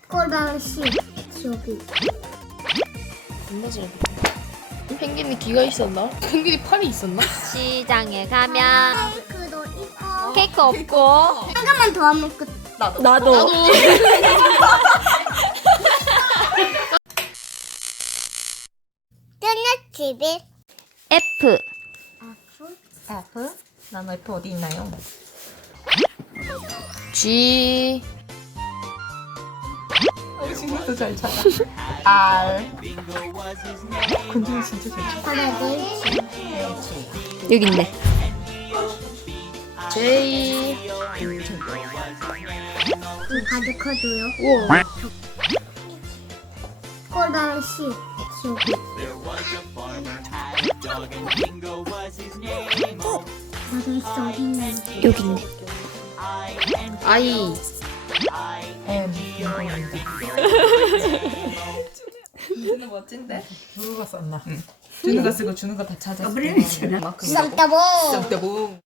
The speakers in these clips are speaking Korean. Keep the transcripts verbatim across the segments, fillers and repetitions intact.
꼬랑씨 여기. 존나 잘 그려. 펭귄이 귀가 있었나? 펭귄이 팔이 있었나? 시장에 가면 케이크도 있고. 케이크 없고 한 개만 더 하면 끝. 나도. 나도 깻잎집이. F F? 나는 F 어디 있나요? G 친구도 잘 찾아. R. 근데 진짜 잘 찾아. 하나둘. 여기 있네. J. 가득하줘요. 우와. 꼬랑씨 여기. 나도 있어 어디 있냐. 여기 있네. I. M. 준우 멋진데? 누가 썼나? 준우가 쓰고 준우가 다 찾았어. 쌈따봉. 쌈따봉.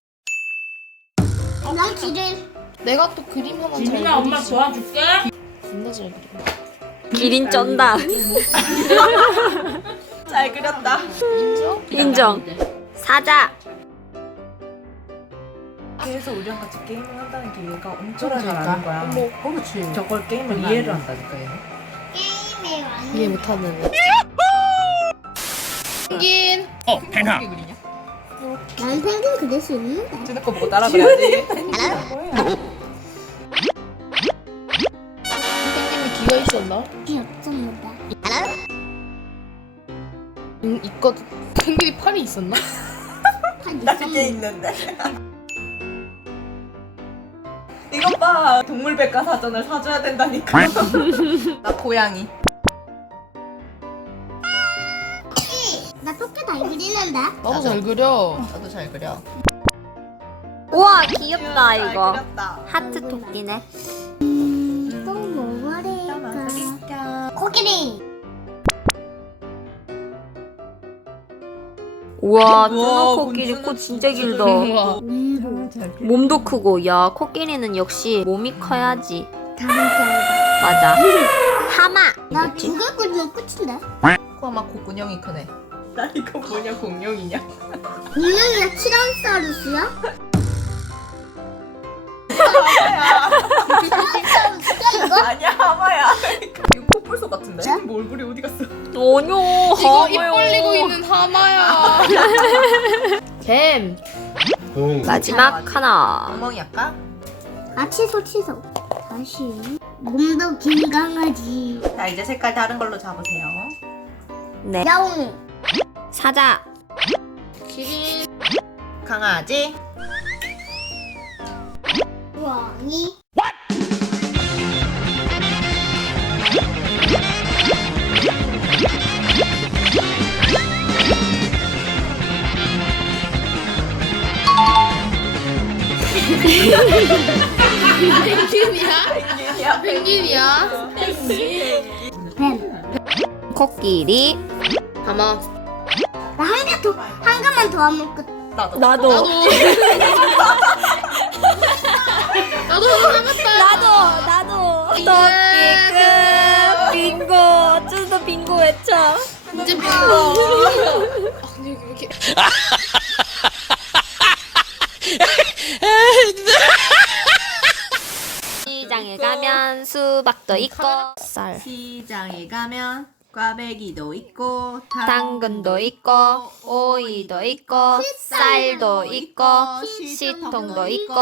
난 길을. 내가 또 그림 하나 잘 진우야 엄마 그리지. 도와줄게. 존나 잘 그려. 기린 쩐다. 잘 그렸다. 인정? 인정. 사자. 그래서 우리랑 같이 게임을 한다는 게 얘가 엄청 잘 그러니까. 아는 거야. 어머, 그렇지. 저걸 게임을 그러니까. 이해를 한다니까 얘는. 게임에 완전. 이해 못하는. 펭귄. 어, 팽아. 어떻게 그리냐? 난 펭귄 그릴 수 있는데. 준우 거 보고 따라 그려야지. 펭귄이 귀가 있었나? 귀엽습니다. 응, 있거든. 펭귄이 팔이 있었나? 날개 있는데. 이것 봐. 동물백과사전을 사줘야 된다니까. 나 고양이. 나 토끼 잘 그리는데. 나도 잘 그려. 나도 잘 그려. 우와 귀엽다 잘 이거. 그렸다. 하트 토끼네. 또 뭐가 코끼리. 우와 우와, 준호 코끼리 준호 코 진짜 진짜 길다. 우와. 음. 몸도 크고 야 코끼리는 역시 몸이 커야지. 다른 게. 맞아. 하마. 나 뭐지? 두 개 그리면 끝인데. 코아마 콧구녕이 크네. 나 이거 뭐냐 공룡이냐? 공룡이야 티란사우루스야? 티란사우루스야 이거? 아니야 하마야. 이거 코뿔소 같은데? 뭐 얼굴이 어디 갔어? 오뇨. 이거 입 벌리고 있는 하마야. 뱀. 마지막 하나. 엉망이 할까? 아 취소 취소. 다시. 몸도 긴 강아지. 자 이제 색깔 다른 걸로 잡으세요. 네. 야옹이. 사자. 기린. 강아지. 왕이. 펭귄이야? 펭귄이야? 뱀. 코끼리. 하마. 나 한 개 더, 한 개만 더 하면 끝. 나도. 나도. 나도 하나 남았다. 나도. 나도. 토끼 끝. 빙고. 준도 빙고 외쳐. 이제 빙고. 아 근데 여기 왜 이렇게. 시장에 가면 수박도 있고 쌀. 시장에 가면 꽈배기도 있고 당근도 있고 오이도 있고 쌀도 있고 시통도 있고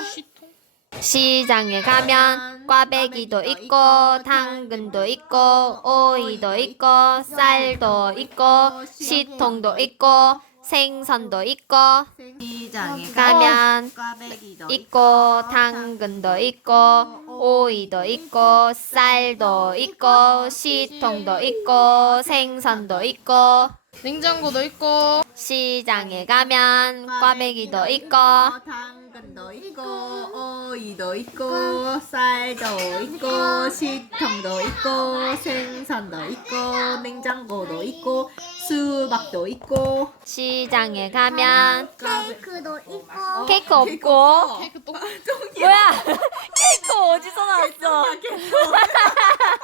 시장에 가면 꽈배기도 있고 당근도 있고 오이도 있고 쌀도 있고 시통도 있고 생선도 있고 시장에 가면 꽈배기도 있고 당근도 있고 오이도 있고 쌀도 있고 시통도 있고 생선도 있고 냉장고도 있고 시장에 가면 꽈배기도 있고 당근도 있고 오이도 있고 쌀도 있고 시통도 있고 생선도 있고 냉장고도 있고 수박도 있고 시장에 가면 케이크도 있고. 케이크 없고 케이크 또 뭐야 케이크 어디서 나왔어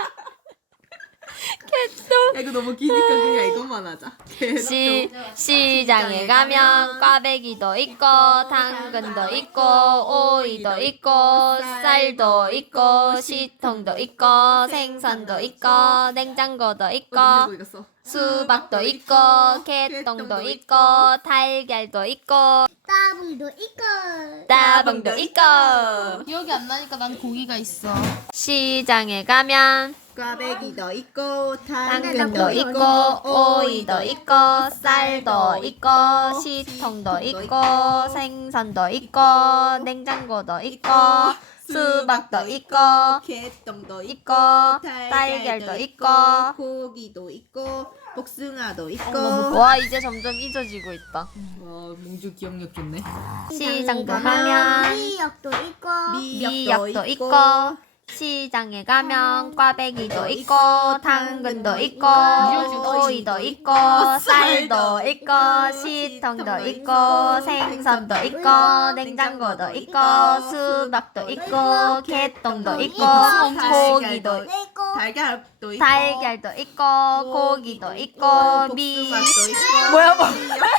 이거 너무 기니까 그냥 이것만 하자. 시, 시장에 가면 꽈배기도 있고 당근도 있고 오이도 있고 쌀도 있고 시통도 있고 생선도 있고 냉장고도 있고 어, 이겼어. 수박도 있고 개똥도 있고 달걀도 있고 따봉도 있고. 따봉도 있고 기억이 안 나니까 난 고기가 있어. 시장에 가면 꽈배기도 있고 당근도 있고 오이도 있고 쌀도 있고 시통도 있고 생선도 있고 냉장고도 있고 수박도 있고 개똥도 있고 있고 달걀도 있고 고기도 있고 복숭아도 있고. 와 이제 점점 잊어지고 있다. 와 몽주 기억력 좋네. 시장도 가면 미역도 있고. 미역도 있고 시장에 가면 꽈배기도 있고 당근도 있고 오이도 있고 쌀도 있고 시통도 있고 생선도 있고 냉장고도 있고 수박도 있고 개똥도 있고 고기도 있고. 달걀도 있고 달걀도 있고 고기도 있고 미 복숭아도 있고 뭐야 뭐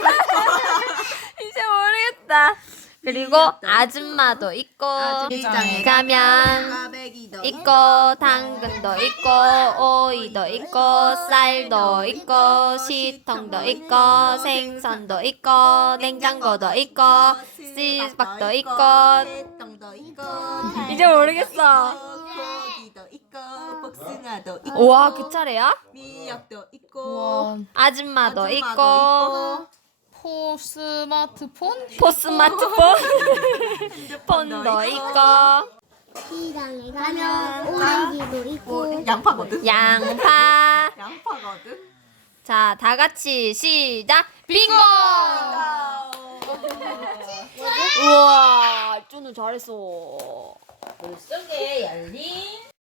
이제 모르겠다. 그리고 아줌마도 있고 시장에 가면 꽈배기도 있고 당근도 있고 오이도 있고 쌀도 있고 시통도 있고 생선도 있고 냉장고도 있고 씨박도 있고 개똥도 있고 이제 모르겠어. 고기도 있고 복숭아도 있고 우와 그 차례야? 미역도 있고 와, 아줌마도 아줌마도 있고 포 스마트폰? 포스마트폰 폰도 있고 시장에 가면 오렌지도 있고. 양파거든. 양파. 양파거든. 자, 다 같이 시작. 빙고! 우와, 쭈는 잘했어. 물속에 열린